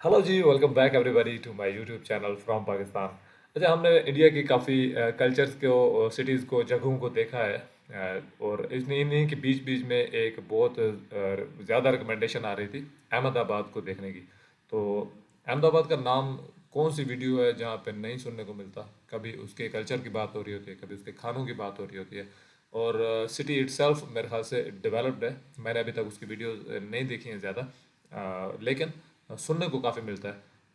Hello ji, welcome back everybody to my YouTube channel from Pakistan. अच्छा, हमने India की काफ़ी कल्चर्स को, सिटीज़ को, जगहों को देखा है। और इसमें इन्हीं के बीच बीच में एक बहुत ज़्यादा रिकमेंडेशन आ रही थी अहमदाबाद को देखने की। तो अहमदाबाद का नाम कौन सी वीडियो है जहाँ पे नहीं सुनने को मिलता। कभी उसके कल्चर की बात हो रही होती है, कभी उसके खानों की बात हो रही होती है। और सिटी इटसेल्फ मेरे ख्याल से डेवलप्ड है। मैंने अभी तक उसकी वीडियो नहीं देखी हैं ज़्यादा, लेकिन सुनने को काफ़ी मिलता है।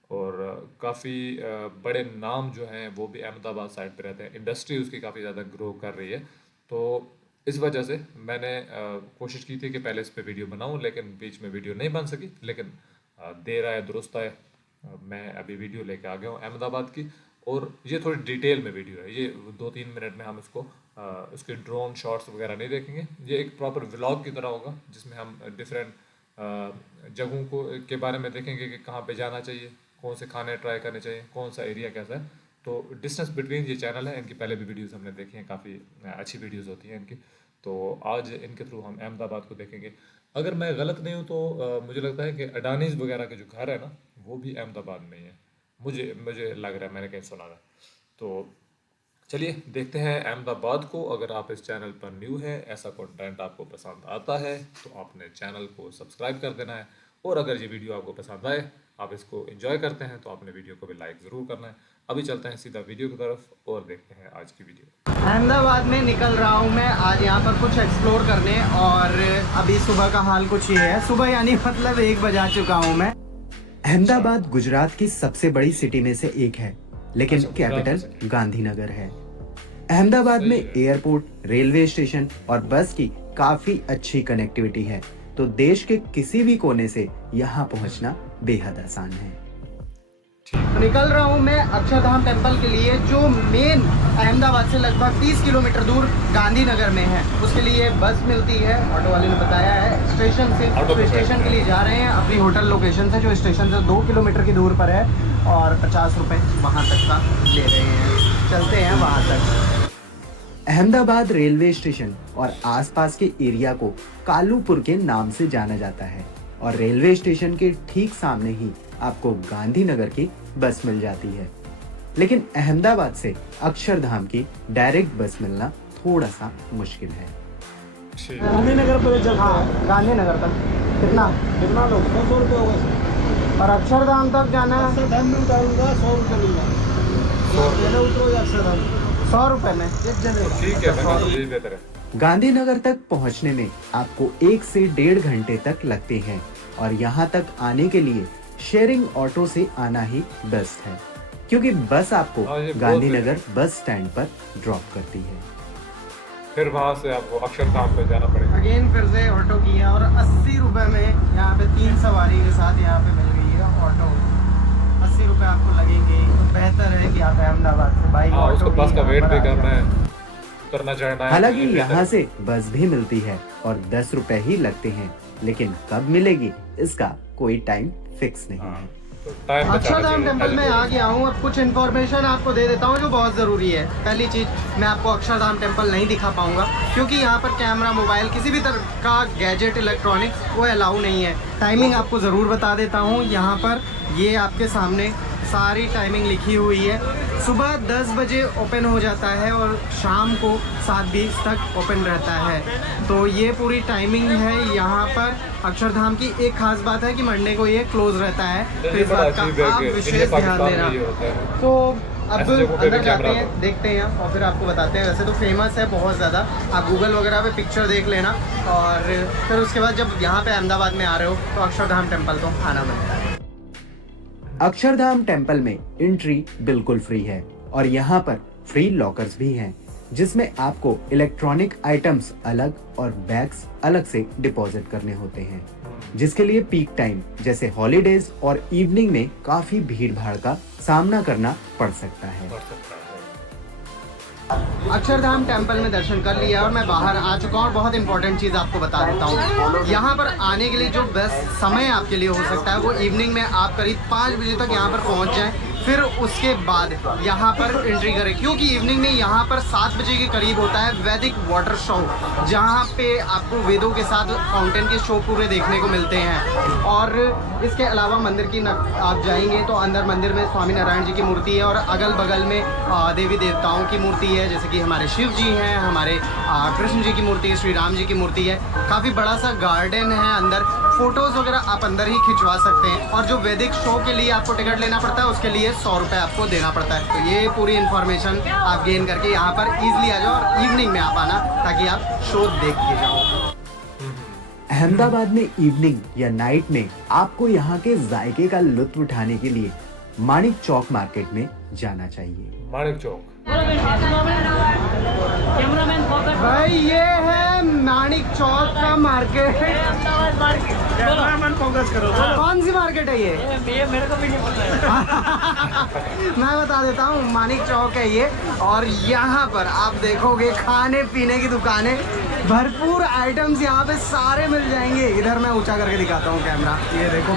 और काफ़ी बड़े नाम जो हैं वो भी अहमदाबाद साइड पे रहते हैं। इंडस्ट्री उसकी काफ़ी ज़्यादा ग्रो कर रही है। तो इस वजह से मैंने कोशिश की थी कि पहले इस पे वीडियो बनाऊं, लेकिन बीच में वीडियो नहीं बन सकी। लेकिन देर आए दुरुस्त आए, मैं अभी वीडियो लेके आ गया हूँ अहमदाबाद की। और ये थोड़ी डिटेल में वीडियो है, ये 2-3 मिनट में हम इसके ड्रोन शॉट्स वगैरह नहीं देखेंगे। ये एक प्रॉपर व्लॉग की तरह होगा जिसमें हम डिफरेंट जगहों को के बारे में देखेंगे कि कहाँ पे जाना चाहिए, कौन से खाने ट्राई करने चाहिए, कौन सा एरिया कैसा है। तो डिस्टेंस बिटवीन ये चैनल है, इनकी पहले भी वीडियोस हमने देखी हैं, काफ़ी अच्छी वीडियोस होती हैं इनकी। तो आज इनके थ्रू हम अहमदाबाद को देखेंगे। अगर मैं गलत नहीं हूँ तो मुझे लगता है कि अडानीज़ वगैरह के जो घर है ना, वो भी अहमदाबाद में ही है। मुझे मुझे लग रहा है, मैंने कहीं सुना था। तो चलिए देखते हैं अहमदाबाद को। अगर आप इस चैनल पर न्यू हैं, ऐसा कंटेंट आपको पसंद आता है तो आपने चैनल को सब्सक्राइब कर देना है। और अगर ये वीडियो आपको पसंद आए, आप इसको एंजॉय करते हैं, तो आपने वीडियो को भी लाइक ज़रूर करना है। अभी चलते हैं सीधा वीडियो की तरफ और देखते हैं आज की वीडियो। अहमदाबाद में निकल रहा हूँ मैं आज यहाँ पर कुछ एक्सप्लोर करने। और अभी सुबह का हाल कुछ ये है, सुबह यानी मतलब 1 बजा चुका हूँ मैं। अहमदाबाद गुजरात की सबसे बड़ी सिटी में से एक है, लेकिन अच्छा, गुजरात में कैपिटल से। गांधीनगर है। अहमदाबाद सही में है। एयरपोर्ट, रेलवे स्टेशन और बस की काफी अच्छी कनेक्टिविटी है, तो देश के किसी भी कोने से यहाँ पहुँचना बेहद आसान है। तो निकल रहा हूँ मैं अक्षरधाम टेम्पल के लिए, जो मेन अहमदाबाद से लगभग 30 किलोमीटर दूर गांधीनगर में है। उसके लिए बस मिलती है, ऑटो वाले ने बताया है। स्टेशन से स्टेशन के लिए जा रहे हैं अपनी होटल लोकेशन से, जो स्टेशन से 2 किलोमीटर की दूर पर है, और 50 रुपये वहाँ तक का ले रहे हैं। चलते हैं वहाँ तक। अहमदाबाद रेलवे स्टेशन और आसपास के एरिया को कालूपुर के नाम से जाना जाता है, और रेलवे स्टेशन के ठीक सामने ही आपको गांधीनगर की बस मिल जाती है। लेकिन अहमदाबाद से अक्षरधाम की डायरेक्ट बस मिलना थोड़ा सा मुश्किल है। ठीक। गांधीनगर पर चलते हाँ, हैं। गांधीनगर तक कितना? कितना लोग? 100 रुपये होगा सर। और अक्षरधाम तक जाना है अक्षरधाम में उतारूंगा 100 रुपये लूंगा। पहले उतरो या अक्षरधाम 100 रुपए में। एक जने का। ठीक है, मैं यही बेहतर है। गांधीनगर तक पहुंचने में आपको 1 से 1.5 घंटे तक लगते हैं, और यहाँ तक आने के लिए शेयरिंग ऑटो से आना ही बेस्ट है, क्योंकि बस आपको हाँ, ये बहुत गांधीनगर बस स्टैंड पर ड्रॉप करती है। फिर वहाँ से आपको अक्षरधाम पे जाना पड़ेगा। अगेन फिर से ऑटो किया, और 80 रुपए में यहाँ पे 3 सवारी के साथ यहाँ पे मिल गई है ऑटो। 80 रुपए आपको लगेंगे। तो बेहतर है कि आप अहमदाबाद से बाइक हाँ, ऑटो उसको बस का वेट भी करना करना है, उतरना चढ़ना है। हालांकि ये बेहतर यहाँ है। से बस भी मिलती है और 10 रुपए ही लगते हैं, लेकिन कब मिलेगी इसका कोई टाइम फिक्स नहीं हाँ, है। तो टाइम बचाना अक्षरधाम चाहिए। टेम्पल में आ गया हूँ। अब कुछ इन्फॉर्मेशन आपको दे देता हूँ जो बहुत ज़रूरी है। पहली चीज़, मैं आपको अक्षरधाम टेम्पल नहीं दिखा पाऊंगा, क्योंकि यहाँ पर कैमरा, मोबाइल, किसी भी तरह का गैजेट, इलेक्ट्रॉनिक्स वो अलाउ नहीं है। टाइमिंग आपको ज़रूर बता देता हूँ। यहाँ पर ये आपके सामने सारी टाइमिंग लिखी हुई है। सुबह 10 बजे ओपन हो जाता है और शाम को 7:20 तक ओपन रहता है। तो ये पूरी टाइमिंग है यहाँ पर। अक्षरधाम की एक खास बात है कि मंडे को ये क्लोज रहता है, तो इस बात का आप विशेष ध्यान देना। तो अब ऐसी जगहों पे भी अंदर जाते कैमरा हैं, देखते हैं और फिर आपको बताते हैं। वैसे तो फेमस है बहुत ज़्यादा, आप गूगल वगैरह पे पिक्चर देख लेना, और फिर उसके बाद जब यहाँ पे अहमदाबाद में आ रहे हो तो अक्षरधाम टेम्पल तो आना बनता है। अक्षरधाम टेम्पल में एंट्री बिल्कुल फ्री है, और यहाँ पर फ्री लॉकर्स भी हैं, जिसमें आपको इलेक्ट्रॉनिक आइटम्स अलग और बैग्स अलग से डिपॉजिट करने होते हैं, जिसके लिए पीक टाइम जैसे हॉलीडेज और इवनिंग में काफी भीड़ भाड़ का सामना करना पड़ सकता है। अक्षरधाम टेम्पल में दर्शन कर लिया और मैं बाहर आ चुका हूँ। और बहुत इंपॉर्टेंट चीज़ आपको बता देता हूँ, यहाँ पर आने के लिए जो बेस्ट समय आपके लिए हो सकता है वो इवनिंग में आप करीब 5 बजे तक यहाँ पर पहुँच जाएं। फिर उसके बाद यहाँ पर एंट्री करें, क्योंकि इवनिंग में यहाँ पर 7 बजे के करीब होता है वैदिक वाटर शो, जहाँ पे आपको वेदों के साथ फाउंटेन के शो पूरे देखने को मिलते हैं। और इसके अलावा मंदिर की आप जाएंगे तो अंदर मंदिर में स्वामी नारायण जी की मूर्ति है और अगल बगल में देवी देवताओं की मूर्ति है, जैसे कि हमारे शिव जी हैं, हमारे कृष्ण जी की मूर्ति है, श्री राम जी की मूर्ति है। काफ़ी बड़ा सा गार्डन है अंदर, फोटोज़ वगैरह आप अंदर ही खिंचवा सकते हैं। और जो वैदिक शो के लिए आपको टिकट लेना पड़ता है उसके लिए 100 रुपये आपको देना पड़ता है। तो ये पूरी इन्फॉर्मेशन आप गेन करके यहाँ पर ईजिली आ जाओ और इवनिंग में आप आना ताकि आप शो देख के जाओ। अहमदाबाद में इवनिंग या नाइट में आपको यहाँ के जायके का लुत्फ उठाने के लिए माणिक चौक मार्केट में जाना चाहिए। माणिक चौक, भाई ये है माणिक चौक का मार्केट। फोकस करो। कौन सी मार्केट है ये? मेरे को भी नहीं पता मैं बता देता हूँ, माणिक चौक है ये। और यहाँ पर आप देखोगे खाने पीने की दुकानें, भरपूर आइटम्स यहाँ पे सारे मिल जाएंगे। इधर मैं ऊंचा करके दिखाता हूँ कैमरा, ये देखो।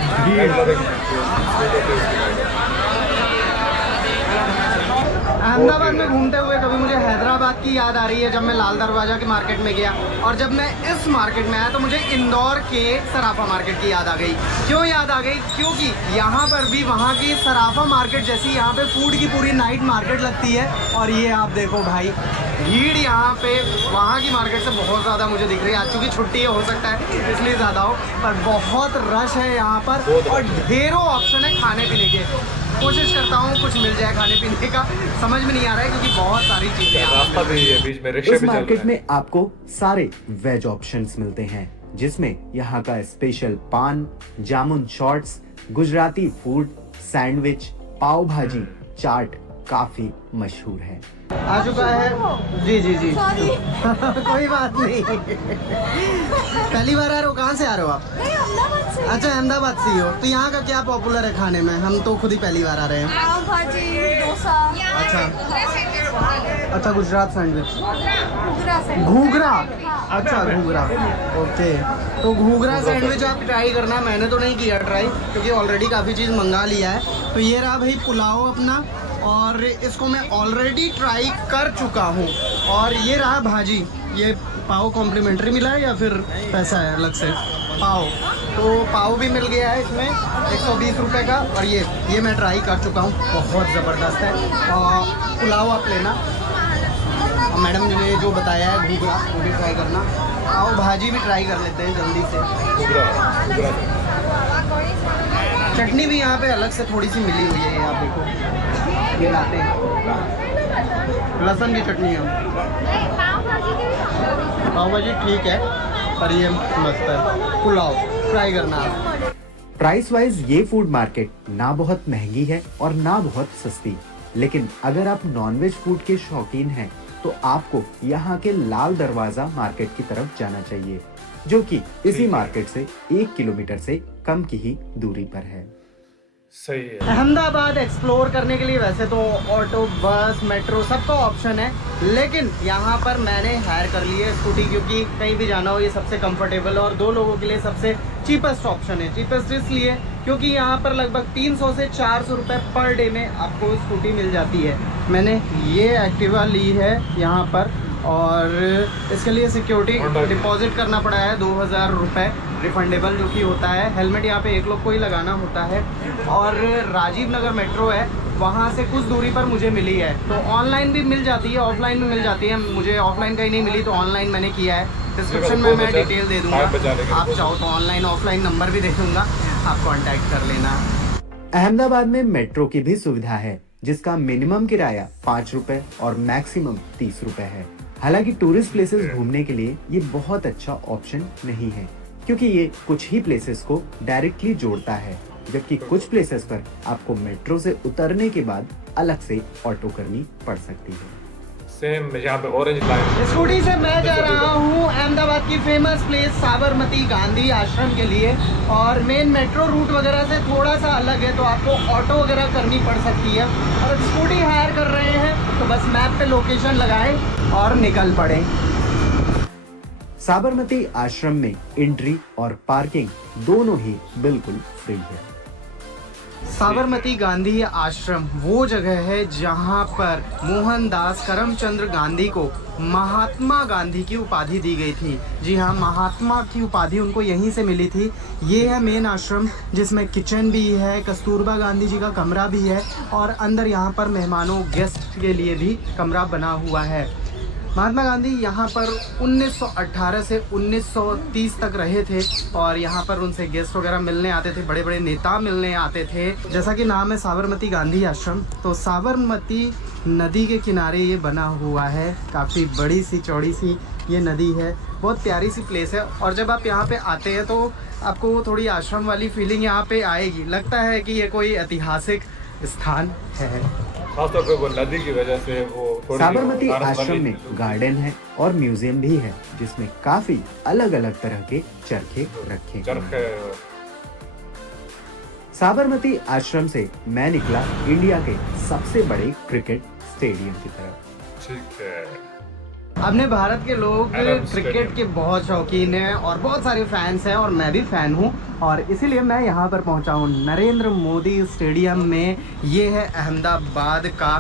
अहमदाबाद में घूमते हुए कभी मुझे हैदराबाद की याद आ रही है जब मैं लाल दरवाजा के मार्केट में गया, और जब मैं इस मार्केट में आया तो मुझे इंदौर के सराफा मार्केट की याद आ गई। क्यों याद आ गई? क्योंकि यहाँ पर भी वहाँ की सराफा मार्केट जैसी यहाँ पे फूड की पूरी नाइट मार्केट लगती है। और ये आप देखो भाई, भीड़ यहाँ पे वहाँ की मार्केट से बहुत ज़्यादा मुझे दिख रही है। आज चूँकि छुट्टी हो सकता है इसलिए ज़्यादा हो, पर बहुत रश है यहाँ पर और ढेरों ऑप्शन है खाने पीने के। कोशिश करता हूँ कुछ मिल जाए खाने पीने का, समझ में नहीं आ रहा है क्योंकि बहुत सारी चीजें रास्ता भी है, बीच में रिक्शे इस भी चल रहे मार्केट हैं। में आपको सारे वेज ऑप्शंस मिलते हैं, जिसमें यहाँ का स्पेशल पान, जामुन शॉर्ट्स, गुजराती फूड, सैंडविच, पाव भाजी, चाट काफी मशहूर है। आ चुका है जी जी जी कोई बात नहीं। पहली बार आ रहे हो? कहाँ से आ रहे हो आप? अच्छा, अहमदाबाद से ही हो। तो यहाँ का क्या पॉपुलर है खाने में? हम तो खुद ही पहली बार आ रहे हैं। पाव भाजी, डोसा। अच्छा, गुजरात सैंडविच, घूघरा। अच्छा, घूघरा, ओके। तो घूघरा सैंडविच आप ट्राई करना। मैंने तो नहीं किया ट्राई क्योंकि ऑलरेडी काफ़ी चीज़ मंगा लिया है। तो ये रहा भाई पुलाव अपना, और इसको मैं ऑलरेडी ट्राई कर चुका हूँ। और ये रहा भाजी। ये पाव कॉम्प्लीमेंट्री मिला है या फिर पैसा है अलग से? पाव, तो पाव भी मिल गया है इसमें 120 रुपये का। और ये मैं ट्राई कर चुका हूँ, बहुत ज़बरदस्त है। और पुलाव आप लेना, और मैडम ने जो बताया है घूघरा वो भी ट्राई करना। पाव भाजी भी ट्राई कर लेते हैं जल्दी से। चटनी भी यहाँ पे अलग से थोड़ी सी मिली हुई है, आप देखो ये लाते हैं, लहसुन की चटनी है। पाव भाजी ठीक है पर ये मस्त है। पुलाव ट्राई करना आप। प्राइस वाइज ये फूड मार्केट ना बहुत महंगी है और ना बहुत सस्ती, लेकिन अगर आप नॉनवेज फूड के शौकीन हैं तो आपको यहाँ के लाल दरवाजा मार्केट की तरफ जाना चाहिए, जो कि इसी मार्केट से 1 किलोमीटर से कम की ही दूरी पर है। सही है। अहमदाबाद एक्सप्लोर करने के लिए वैसे तो ऑटो, बस, मेट्रो सबका ऑप्शन है, लेकिन यहाँ पर मैंने हायर कर ली है स्कूटी, क्योंकि कहीं भी जाना हो ये सबसे कंफर्टेबल है और 2 लोगों के लिए सबसे चीपेस्ट ऑप्शन है। चीपेस्ट इसलिए क्योंकि यहाँ पर लगभग 300 से 400 रुपये पर डे में आपको स्कूटी मिल जाती है। मैंने ये एक्टिवा ली है यहाँ पर, और इसके लिए सिक्योरिटी डिपॉजिट करना पड़ा है 2000 रुपये रिफंडेबल, जो कि होता है। हेलमेट यहाँ पे 1 लोग को ही लगाना होता है। और राजीव नगर मेट्रो है, वहाँ से कुछ दूरी पर मुझे मिली है। तो ऑनलाइन भी मिल जाती है, ऑफलाइन भी मिल जाती है। मुझे ऑफलाइन कहीं नहीं मिली तो ऑनलाइन मैंने किया है। डिस्क्रिप्शन में मैं डिटेल दे दूँगा, आप चाहो तो ऑनलाइन ऑफलाइन नंबर भी दे दूँगा, आप कॉन्टैक्ट कर लेना। अहमदाबाद में मेट्रो की भी सुविधा है, जिसका मिनिमम किराया 5 रुपए और मैक्सिमम 30 रुपए है। हालांकि टूरिस्ट प्लेसेस घूमने के लिए ये बहुत अच्छा ऑप्शन नहीं है, क्योंकि ये कुछ ही प्लेसेस को डायरेक्टली जोड़ता है, जबकि कुछ प्लेसेस पर आपको मेट्रो से उतरने के बाद अलग से ऑटो करनी पड़ सकती है। सेम यहाँ पे ऑरेंज लाइन। स्कूटी से मैं जा रहा हूँ अहमदाबाद की फेमस प्लेस साबरमती गांधी आश्रम के लिए, और मेन मेट्रो रूट वगैरह से थोड़ा सा अलग है, तो आपको ऑटो वगैरह करनी पड़ सकती है। और स्कूटी हायर कर रहे हैं तो बस मैप पे लोकेशन लगाएं और निकल पड़े। साबरमती आश्रम में एंट्री और पार्किंग दोनों ही बिल्कुल फ्री है। साबरमती गांधी आश्रम वो जगह है जहां पर मोहनदास करमचंद गांधी को महात्मा गांधी की उपाधि दी गई थी। जी हाँ, महात्मा की उपाधि उनको यहीं से मिली थी। ये है मेन आश्रम जिसमें किचन भी है, कस्तूरबा गांधी जी का कमरा भी है और अंदर यहाँ पर मेहमानों गेस्ट के लिए भी कमरा बना हुआ है। महात्मा गांधी यहाँ पर 1918 से 1930 तक रहे थे और यहाँ पर उनसे गेस्ट वगैरह मिलने आते थे, बड़े बड़े नेता मिलने आते थे। जैसा कि नाम है साबरमती गांधी आश्रम, तो साबरमती नदी के किनारे ये बना हुआ है। काफ़ी बड़ी सी चौड़ी सी ये नदी है, बहुत प्यारी सी प्लेस है। और जब आप यहाँ पे आते हैं तो आपको थोड़ी आश्रम वाली फीलिंग यहाँ पे आएगी, लगता है कि ये कोई ऐतिहासिक स्थान है। खासतौर पे वो नदी की वजह से वो थोड़ी साबरमती आश्रम में गार्डन है और म्यूजियम भी है जिसमें काफी अलग अलग तरह के चरखे रखे चरखे। साबरमती आश्रम से मैं निकला इंडिया के सबसे बड़े क्रिकेट स्टेडियम की तरफ। ठीक है। अपने भारत के लोग एडम क्रिकेट स्टेडियम। के बहुत शौकीन हैं और बहुत सारे फैंस हैं और मैं भी फ़ैन हूं और इसीलिए मैं यहां पर पहुंचा हूं नरेंद्र मोदी स्टेडियम में। ये है अहमदाबाद का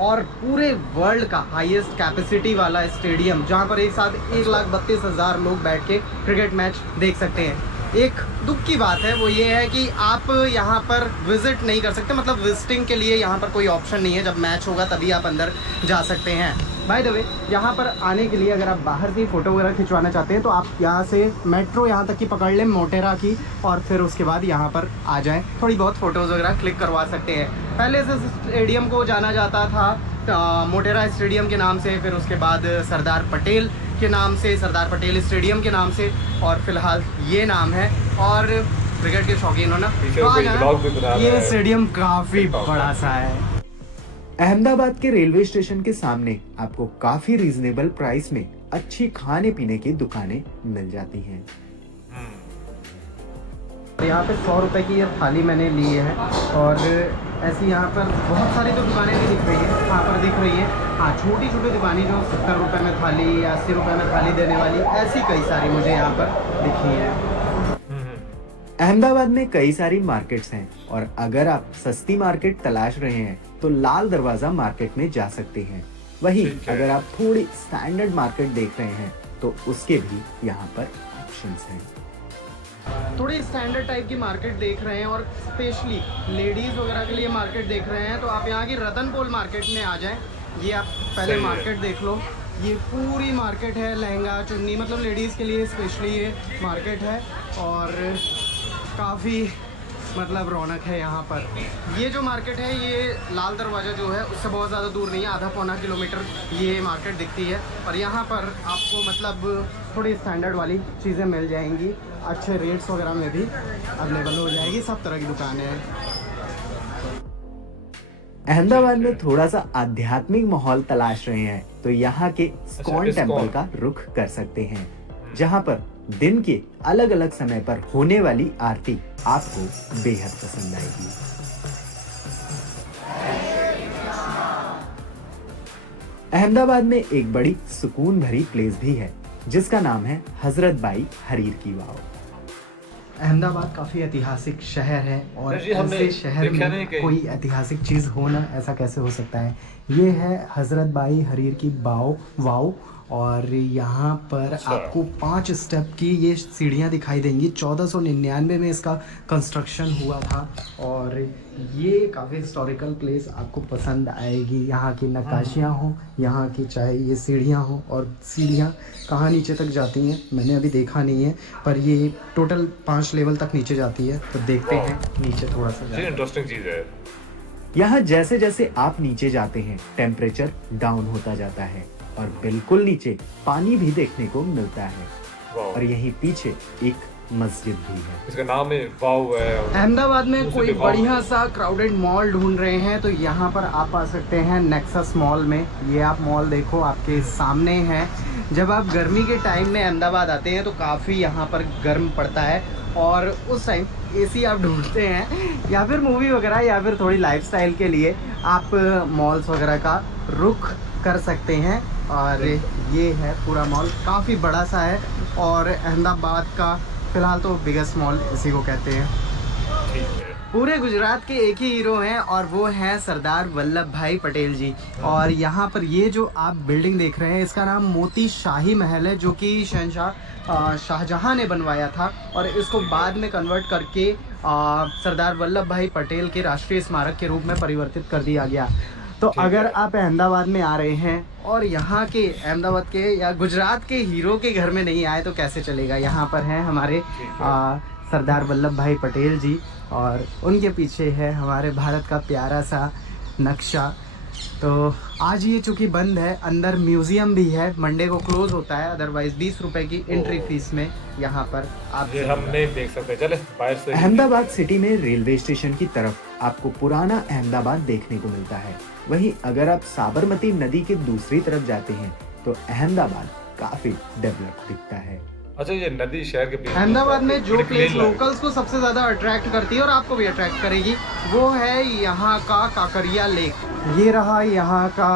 और पूरे वर्ल्ड का हाईएस्ट कैपेसिटी वाला स्टेडियम जहां पर एक साथ 1,32,000 लोग बैठ के क्रिकेट मैच देख सकते हैं। एक दुख की बात है वो ये है कि आप यहाँ पर विजिट नहीं कर सकते, मतलब विजिटिंग के लिए यहाँ पर कोई ऑप्शन नहीं है। जब मैच होगा तभी आप अंदर जा सकते हैं। बाय द वे, यहाँ पर आने के लिए अगर आप बाहर से फोटो वगैरह खिंचवाना चाहते हैं तो आप यहाँ से मेट्रो यहाँ तक की पकड़ लें, मोटेरा की, और फिर उसके बाद यहाँ पर आ जाएं। थोड़ी बहुत फ़ोटोज़ वगैरह क्लिक करवा सकते हैं। पहले से स्टेडियम को जाना जाता था मोटेरा स्टेडियम के नाम से, फिर उसके बाद सरदार पटेल के नाम से, सरदार पटेल स्टेडियम के नाम से, और फिलहाल ये नाम है। और क्रिकेट के शौकीन हो ना, तो आ जाना। ये स्टेडियम काफ़ी बड़ा सा है। अहमदाबाद के रेलवे स्टेशन के सामने आपको काफी रीजनेबल प्राइस में अच्छी खाने पीने की दुकानें मिल जाती हैं। यहाँ पे 100 रुपए की ये थाली मैंने ली है और ऐसी यहाँ पर बहुत सारी तो दुकानें भी दिख रही है, यहाँ पर दिख रही है। हाँ, छोटी छोटी दुकानें जो 70 रुपए में थाली या 80 रुपए में थाली देने वाली, ऐसी कई सारी मुझे यहाँ पर दिखी है। अहमदाबाद में कई सारी मार्केट्स हैं और अगर आप सस्ती मार्केट तलाश रहे हैं तो लाल दरवाजा मार्केट में जा सकते हैं। वहीं अगर आप थोड़ी स्टैंडर्ड मार्केट देख रहे हैं तो उसके भी यहाँ पर ऑप्शंस हैं। थोड़ी स्टैंडर्ड टाइप की मार्केट देख रहे हैं और स्पेशली लेडीज वगैरह के लिए मार्केट देख रहे हैं तो आप यहाँ की रतनपोल मार्केट में आ जाएं। ये आप पहले मार्केट देख लो, ये पूरी मार्केट है लहंगा चुन्नी, मतलब लेडीज़ के लिए स्पेशली ये मार्केट है और काफ़ी मतलब रौनक है यहाँ पर। ये जो मार्केट है ये लाल दरवाज़ा जो है उससे बहुत ज़्यादा दूर नहीं है, आधा पौना किलोमीटर ये मार्केट दिखती है और यहाँ पर आपको मतलब थोड़ी स्टैंडर्ड वाली चीज़ें मिल जाएंगी, अच्छे रेट्स वगैरह में भी अवेलेबल हो जाएगी, सब तरह की दुकानें हैं। अहमदाबाद में थोड़ा सा आध्यात्मिक माहौल तलाश रहे हैं तो यहाँ के इस्कॉन टेम्पल का रुख कर सकते हैं, जहाँ पर दिन के अलग अलग समय पर होने वाली आरती आपको बेहद पसंद आएगी। अहमदाबाद में एक बड़ी सुकून भरी प्लेस भी है जिसका नाम है हजरत बाई हरीर की वाव। अहमदाबाद काफी ऐतिहासिक शहर है और ऐसे शहर में कोई ऐतिहासिक चीज हो ना, ऐसा कैसे हो सकता है। ये है हजरत बाई हरीर की वाव और यहाँ पर आपको 5 स्टेप की ये सीढ़ियाँ दिखाई देंगी। 1499 में इसका कंस्ट्रक्शन हुआ था और ये काफ़ी हिस्टोरिकल प्लेस आपको पसंद आएगी। यहाँ की नक्काशियाँ हों, यहाँ की चाहे ये सीढ़ियाँ हों, और सीढ़ियाँ कहाँ नीचे तक जाती हैं मैंने अभी देखा नहीं है, पर ये टोटल 5 लेवल तक नीचे जाती है। तो देखते हैं नीचे थोड़ा सा। इंटरेस्टिंग चीज़ है। यहाँ जैसे जैसे आप नीचे जाते हैं टेम्परेचर डाउन होता जाता है और बिल्कुल नीचे पानी भी देखने को मिलता है और यहीं पीछे एक मस्जिद भी है। इसका नाम है वाव है। अहमदाबाद में कोई बढ़िया सा क्राउडेड मॉल ढूंढ रहे हैं तो यहाँ पर आप आ सकते हैं नेक्सस मॉल में। ये आप मॉल देखो आपके सामने है। जब आप गर्मी के टाइम में अहमदाबाद आते हैं तो काफ़ी यहाँ पर गर्म पड़ता है और उस टाइम एसी आप ढूंढते हैं या फिर मूवी वगैरह या फिर थोड़ी लाइफस्टाइल के लिए आप मॉल्स वगैरह का रुख कर सकते हैं। और ये है पूरा मॉल, काफ़ी बड़ा सा है और अहमदाबाद का फ़िलहाल तो बिगेस्ट मॉल इसी को कहते हैं। ठीक है। पूरे गुजरात के एक ही हीरो हैं और वो हैं सरदार वल्लभ भाई पटेल जी। और यहाँ पर ये जो आप बिल्डिंग देख रहे हैं इसका नाम मोती शाही महल है, जो कि शहंशाह शाहजहां ने बनवाया था और इसको बाद में कन्वर्ट करके सरदार वल्लभ भाई पटेल के राष्ट्रीय स्मारक के रूप में परिवर्तित कर दिया गया। तो अगर आप अहमदाबाद में आ रहे हैं और यहाँ के अहमदाबाद के या गुजरात के हीरो के घर में नहीं आए तो कैसे चलेगा। यहाँ पर हैं हमारे सरदार वल्लभ भाई पटेल जी और उनके पीछे है हमारे भारत का प्यारा सा नक्शा। तो आज ये चूँकि बंद है, अंदर म्यूजियम भी है, मंडे को क्लोज होता है, अदरवाइज 20 रुपए की एंट्री फीस में यहाँ पर आप ये हम नहीं देख सकते। चले बाहर से। अहमदाबाद सिटी में रेलवे स्टेशन की तरफ आपको पुराना अहमदाबाद देखने को मिलता है। वहीं अगर आप साबरमती नदी के दूसरी तरफ जाते हैं तो अहमदाबाद काफी डेवलप दिखता है। अच्छा, ये नदी शहर के बीच अहमदाबाद में जो बड़ी प्लेस clean लग- लोकल्स को सबसे ज्यादा अट्रैक्ट करती है और आपको भी अट्रैक्ट करेगी वो है यहाँ का काकरिया लेक। ये रहा यहाँ का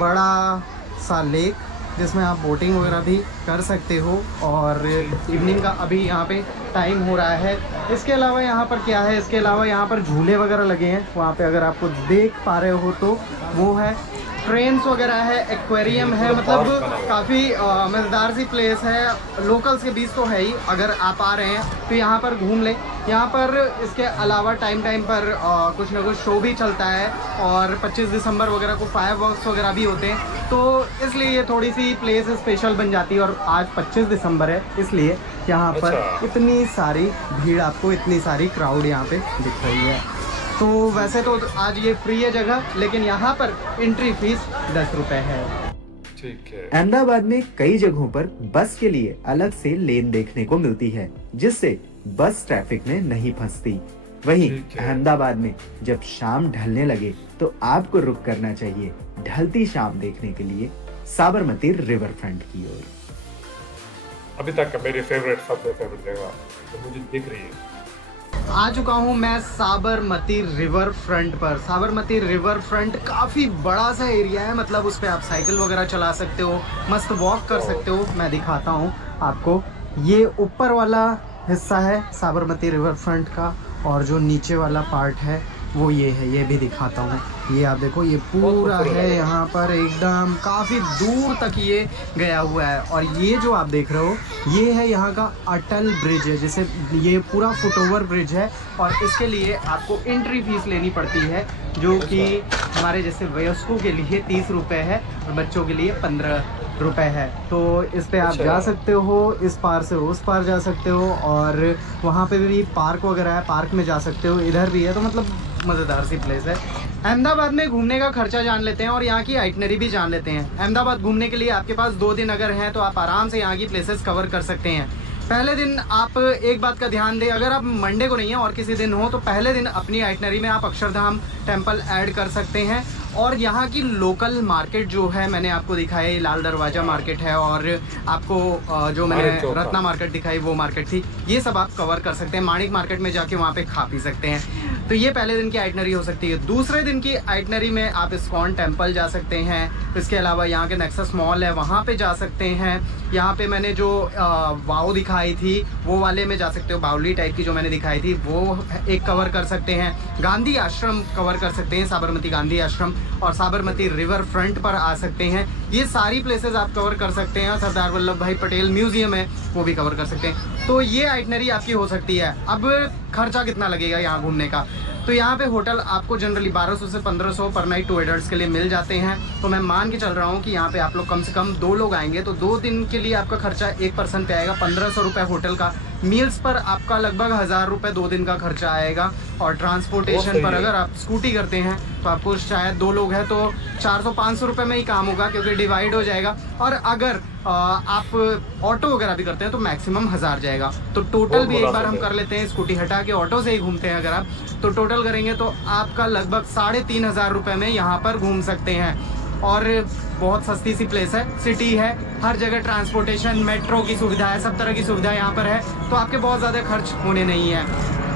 बड़ा सा लेक जिसमें आप बोटिंग वगैरह भी कर सकते हो और इवनिंग का अभी यहाँ पे टाइम हो रहा है। इसके अलावा यहाँ पर क्या है, इसके अलावा यहाँ पर झूले वगैरह लगे हैं, वहाँ पे अगर आपको देख पा रहे हो तो वो है, ट्रेन्स वगैरह है, एक्वेरियम है, मतलब काफ़ी मज़ेदार सी प्लेस है। लोकल्स के बीच तो है ही, अगर आप आ रहे हैं तो यहाँ पर घूम लें। यहाँ पर इसके अलावा टाइम पर कुछ ना कुछ शो भी चलता है और 25 दिसंबर वगैरह को फायरवर्क्स वगैरह भी होते हैं, तो इसलिए ये थोड़ी सी प्लेस स्पेशल बन जाती है। और आज 25 दिसंबर है इसलिए यहाँ पर अच्छा। इतनी सारी भीड़, आपको इतनी सारी क्राउड यहाँ पे दिख रही है। तो वैसे तो आज ये फ्री है जगह, लेकिन यहाँ पर एंट्री फीस 10 रुपए है। ठीक है। अहमदाबाद में कई जगहों पर बस के लिए अलग से लेन देखने को मिलती है, जिससे बस ट्रैफिक में नहीं फंसती। वहीं ठीक है। अहमदाबाद में जब शाम ढलने लगे तो आपको रुक करना चाहिए ढलती शाम देखने के लिए साबरमती रिवर फ्रंट की ओर। अभी तक का मेरी सबसे फेवरेट जगह तो मुझे दिख रही है। आ चुका हूँ मैं साबरमती रिवर फ्रंट पर। साबरमती रिवर फ्रंट काफ़ी बड़ा सा एरिया है, मतलब उस पर आप साइकिल वगैरह चला सकते हो, मस्त वॉक कर सकते हो। मैं दिखाता हूँ आपको, ये ऊपर वाला हिस्सा है साबरमती रिवर फ्रंट का और जो नीचे वाला पार्ट है वो ये है, ये भी दिखाता हूँ। ये आप देखो, ये पूरा है यहाँ पर एकदम काफ़ी दूर तक ये गया हुआ है। और ये जो आप देख रहे हो ये है यहाँ का अटल ब्रिज है, जैसे ये पूरा फुटओवर ब्रिज है और इसके लिए आपको एंट्री फीस लेनी पड़ती है, जो कि हमारे जैसे वयस्कों के लिए 30 रुपये है और बच्चों के लिए 15 रुपए है। तो इस पे आप जा सकते हो, इस पार से उस पार जा सकते हो और वहाँ पे भी पार्क वगैरह है, पार्क में जा सकते हो, इधर भी है। तो मतलब मज़ेदार सी प्लेस है। अहमदाबाद में घूमने का खर्चा जान लेते हैं और यहाँ की आइटनरी भी जान लेते हैं। अहमदाबाद घूमने के लिए आपके पास 2 दिन अगर हैं तो आप आराम से यहाँ की प्लेसेस कवर कर सकते हैं। पहले दिन आप एक बात का ध्यान दें, अगर आप मंडे को नहीं है और किसी दिन हो तो पहले दिन अपनी आइटनरी में आप अक्षरधाम टेम्पल ऐड कर सकते हैं। और यहाँ की लोकल मार्केट जो है मैंने आपको दिखाई, लाल दरवाजा मार्केट है और आपको जो मैंने रत्ना मार्केट दिखाई वो मार्केट थी, ये सब आप कवर कर सकते हैं। माणिक मार्केट में जाके वहाँ पे खा पी सकते हैं। तो ये पहले दिन की आइटनरी हो सकती है। दूसरे दिन की आइटनरी में आप इस्कॉन टेम्पल जा सकते हैं, इसके अलावा यहाँ के नेक्सस मॉल है वहाँ पे जा सकते हैं। यहाँ पे मैंने जो वाव दिखाई थी वो वाले में जा सकते हो, बावली टाइप की जो मैंने दिखाई थी वो एक कवर कर सकते हैं। गांधी आश्रम कवर कर सकते हैं, साबरमती गांधी आश्रम, और साबरमती रिवर फ्रंट पर आ सकते हैं। ये सारी प्लेसेस आप कवर कर सकते हैं। सरदार वल्लभ भाई पटेल म्यूजियम है वो भी कवर कर सकते हैं। तो ये आइटनरी आपकी हो सकती है। अब खर्चा कितना लगेगा यहाँ घूमने का, तो यहाँ पे होटल आपको जनरली 1200 से 1500 पर नाइट 2 एडल्ट्स के लिए मिल जाते हैं। तो मैं मान के चल रहा हूँ कि यहाँ पे आप लोग कम से कम 2 लोग आएंगे तो 2 दिन के लिए आपका खर्चा 1 पर्सन पे आएगा 1500 रुपये होटल का। मील्स पर आपका लगभग 1000 रुपये 2 दिन का खर्चा आएगा। और ट्रांसपोर्टेशन पर अगर आप स्कूटी करते हैं तो आपको शायद 2 लोग हैं तो 400-500 रुपये में ही काम होगा, क्योंकि डिवाइड हो जाएगा। और अगर आप ऑटो वगैरह भी करते हैं तो मैक्सिमम 1000 जाएगा। तो टोटल भी एक बार हम कर लेते हैं, स्कूटी हटा के ऑटो से ही घूमते हैं अगर आप, तो टोटल करेंगे तो आपका लगभग 3500 रुपये में यहाँ पर घूम सकते हैं। और बहुत सस्ती सी प्लेस है, सिटी है, हर जगह ट्रांसपोर्टेशन, मेट्रो की सुविधा है, सब तरह की सुविधा यहाँ पर है। तो आपके बहुत ज़्यादा खर्च होने नहीं है।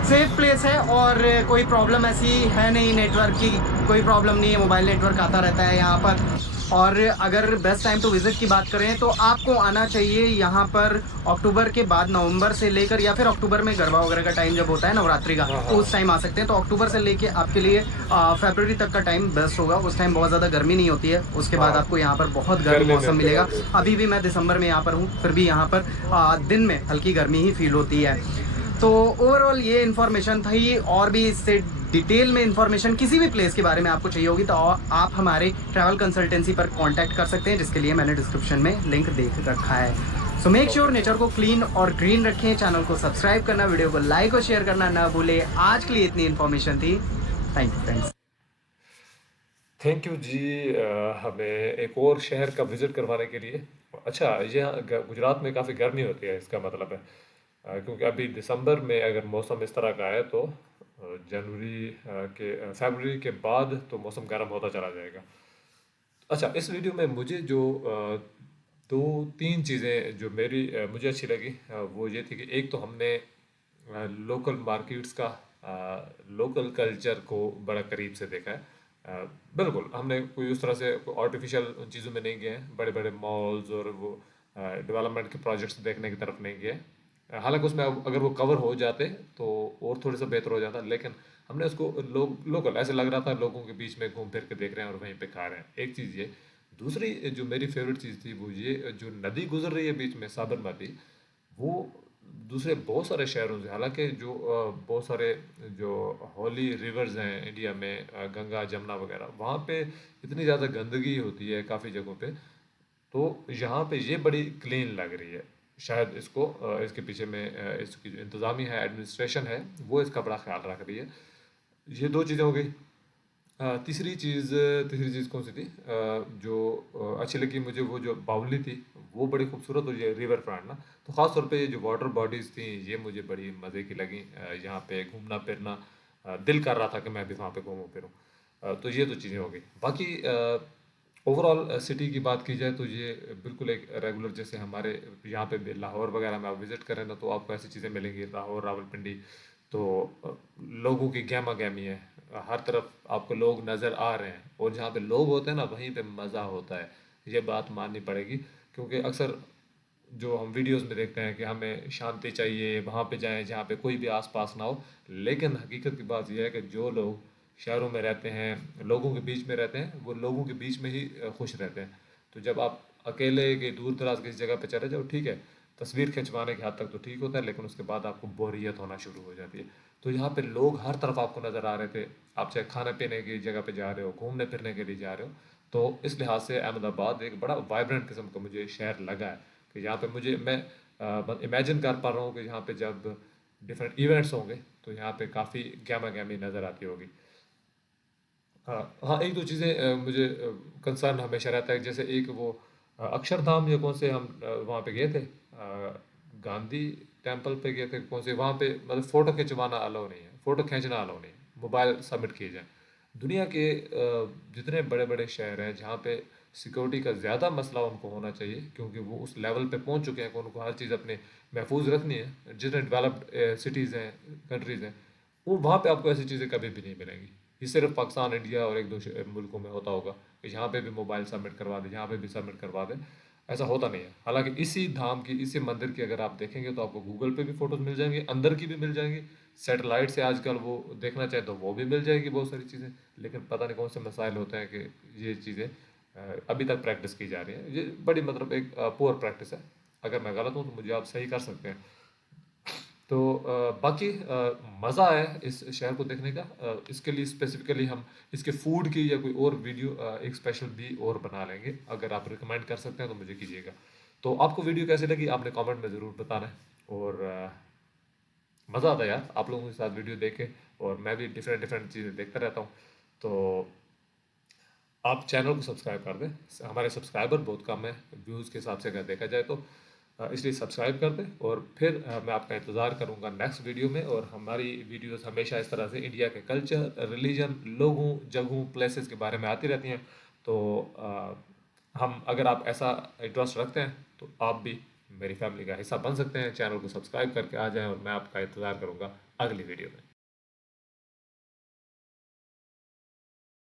सेफ प्लेस है और कोई प्रॉब्लम ऐसी है नहीं, नेटवर्क की कोई प्रॉब्लम नहीं है, मोबाइल नेटवर्क आता रहता है यहाँ पर। और अगर बेस्ट टाइम टू विजिट की बात करें तो आपको आना चाहिए यहाँ पर अक्टूबर के बाद, नवंबर से लेकर, या फिर अक्टूबर में गरबा वगैरह का टाइम जब होता है नवरात्रि का, हाँ तो हाँ उस टाइम आ सकते हैं। तो अक्टूबर से लेके आपके लिए फरवरी तक का टाइम बेस्ट होगा। उस टाइम बहुत ज़्यादा गर्मी नहीं होती है। उसके बाद हाँ, आपको यहाँ पर बहुत गर्म गर्मी मौसम में मिलेगा। फिलहाल अभी भी मैं दिसंबर में यहाँ पर हूँ, फिर भी यहाँ पर दिन में हल्की गर्मी ही फील होती है। तो ओवरऑल ये इन्फॉर्मेशन थी। और भी इससे डिटेल में इन्फॉर्मेशन किसी भी प्लेस के बारे में आपको चाहिए होगी तो आप हमारे ट्रैवल कंसल्टेंसी पर कांटेक्ट कर सकते हैं, जिसके लिए मैंने डिस्क्रिप्शन में लिंक देख रखा है। सो मेक श्योर नेचर को क्लीन और ग्रीन रखें। चैनल को सब्सक्राइब करना, वीडियो को लाइक और शेयर करना ना भूले। आज के लिए इतनी इन्फॉर्मेशन थी। Thank you friends. Thank you जी, हमें एक और शहर का विज़िट करवाने के लिए। अच्छा, यहाँ गुजरात में काफ़ी गर्मी होती है, इसका मतलब है क्योंकि अभी दिसंबर में अगर मौसम इस तरह का है तो जनवरी फरवरी के बाद तो मौसम गर्म होता चला जाएगा। अच्छा, इस वीडियो में मुझे जो दो तीन चीज़ें जो मुझे अच्छी लगी, वो ये थी कि एक तो हमने लोकल मार्केट्स का, लोकल कल्चर को बड़ा करीब से देखा है। बिल्कुल, हमने कोई उस तरह से आर्टिफिशियल चीज़ों में नहीं गए हैं, बड़े बड़े मॉल्स और वो डेवलपमेंट के प्रोजेक्ट्स देखने की तरफ नहीं गए। हालांकि उसमें अगर वो कवर हो जाते तो और थोड़ा सा बेहतर हो जाता, लेकिन हमने उसको लोकल ऐसे लग रहा था, लोगों के बीच में घूम फिर के देख रहे हैं और वहीं पे खा रहे हैं। एक चीज़ ये। दूसरी जो मेरी फेवरेट चीज़ थी वो ये, जो नदी गुजर रही है बीच में, साबरमती, वो दूसरे बहुत सारे शहरों से, हालांकि जो बहुत सारे जो हॉली रिवर्स हैं इंडिया में, गंगा जमुना वगैरह, वहाँ पे इतनी ज़्यादा गंदगी होती है काफ़ी जगहों पे। तो यहाँ पे ये बड़ी क्लीन लग रही है। शायद इसके पीछे में इसकी जो इंतज़ामी है, एडमिनिस्ट्रेशन है, वो इसका बड़ा ख्याल रख रही है। ये दो चीज़ें हो गई। तीसरी चीज़ कौन सी थी जो अच्छी लगी मुझे, वो जो बावली थी वो बड़ी खूबसूरत, और ये रिवर फ्रंट ना, तो ख़ास तौर पे ये जो वाटर बॉडीज़ थी ये मुझे बड़ी मज़े की लगी। यहाँ पे घूमना फिरना, दिल कर रहा था कि मैं भी वहाँ पे घूमूँ फिरूँ। तो ये तो चीज़ें हो गई। बाकी ओवरऑल सिटी की बात की जाए तो ये बिल्कुल एक रेगुलर, जैसे हमारे यहाँ पे भी लाहौर वगैरह में आप विज़िट करें ना, तो आपको ऐसी चीज़ें मिलेंगी, लाहौर, रावलपिंडी। तो लोगों की गहमा गहमी है, हर तरफ आपको लोग नज़र आ रहे हैं, और जहाँ पे लोग होते हैं ना वहीं पे मज़ा होता है। ये बात माननी पड़ेगी, क्योंकि अक्सर जो हम वीडियोस में देखते हैं कि हमें शांति चाहिए, वहाँ पे जाएं जहाँ पे कोई भी आसपास ना हो, लेकिन हकीकत की बात यह है कि जो लोग शहरों में रहते हैं, लोगों के बीच में रहते हैं, वो लोगों के बीच में ही खुश रहते हैं। तो जब आप अकेले के दूर दराज किसी जगह पे चले जाओ, ठीक है, तस्वीर खिंचवाने के हद तक तो ठीक होता है, लेकिन उसके बाद आपको बोरियत होना शुरू हो जाती है। तो यहाँ पे लोग हर तरफ आपको नज़र आ रहे थे, आप चाहे खाने पीने की जगह पे जा रहे हो, घूमने फिरने के लिए जा रहे हो। तो इस लिहाज से अहमदाबाद एक बड़ा वाइब्रेंट किस्म का मुझे शहर लगा है, कि यहाँ पे मैं इमेजिन कर पा रहा हूँ कि यहाँ पे जब डिफरेंट इवेंट्स होंगे तो यहाँ पे काफ़ी गहमा गहमी नज़र आती होगी। हाँ हाँ, एक दो चीज़ें मुझे कंसर्न हमेशा रहता है, जैसे एक वो अक्षरधाम या कौन से हम वहाँ पे गए थे, गांधी टेम्पल पे गए थे, कौन से वहाँ पे, मतलब फ़ोटो खिंचवाना अलाउ नहीं है, फ़ोटो खींचना अलाउ नहीं है, मोबाइल सबमिट किए जाए। दुनिया के जितने बड़े बड़े शहर हैं जहाँ पे सिक्योरिटी का ज़्यादा मसला उनको होना चाहिए, क्योंकि वो उस लेवल पे पहुँच चुके हैं कि उनको हर चीज़ अपने महफूज रखनी है, जितने डेवलप्ड सिटीज़ हैं, कंट्रीज़ हैं, वो वहाँ पे आपको ऐसी चीज़ें कभी भी नहीं मिलेंगी। ये सिर्फ पाकिस्तान, इंडिया और एक दो मुल्कों में होता होगा कि यहाँ पे भी मोबाइल सबमिट करवा दे, यहाँ पे भी सबमिट करवा दे। ऐसा होता नहीं है। हालांकि इसी धाम की, इसी मंदिर की अगर आप देखेंगे तो आपको गूगल पे भी फ़ोटोज़ मिल जाएंगे, अंदर की भी मिल जाएंगी, सैटेलाइट से आजकल वो देखना चाहे तो वो भी मिल जाएगी बहुत सारी चीज़ें। लेकिन पता नहीं कौन से मसाइल होते हैं कि ये चीज़ें अभी तक प्रैक्टिस की जा रही है। ये बड़ी, मतलब एक पुअर प्रैक्टिस है। अगर मैं गलत हूँ तो मुझे आप सही कर सकते हैं। तो बाकी मज़ा आया इस शहर को देखने का। इसके लिए स्पेसिफिकली हम इसके फूड की या कोई और वीडियो एक स्पेशल भी और बना लेंगे। अगर आप रिकमेंड कर सकते हैं तो मुझे कीजिएगा। तो आपको वीडियो कैसी लगी आपने कमेंट में ज़रूर बताना है। और मज़ा आता है यार आप लोगों के साथ वीडियो देखे, और मैं भी डिफरेंट डिफरेंट चीज़ें देखता रहता हूँ। तो आप चैनल को सब्सक्राइब कर दें। हमारे सब्सक्राइबर बहुत कम है व्यूज़ के हिसाब से अगर देखा जाए तो, इसलिए सब्सक्राइब कर दें। और फिर मैं आपका इंतज़ार करूंगा नेक्स्ट वीडियो में। और हमारी वीडियोस हमेशा इस तरह से इंडिया के कल्चर, रिलीजन, लोगों, जगहों, प्लेसेस के बारे में आती रहती हैं। तो हम, अगर आप ऐसा इंटरेस्ट रखते हैं तो आप भी मेरी फैमिली का हिस्सा बन सकते हैं। चैनल को सब्सक्राइब करके आ जाएं, और मैं आपका इंतज़ार करूँगा अगली वीडियो में।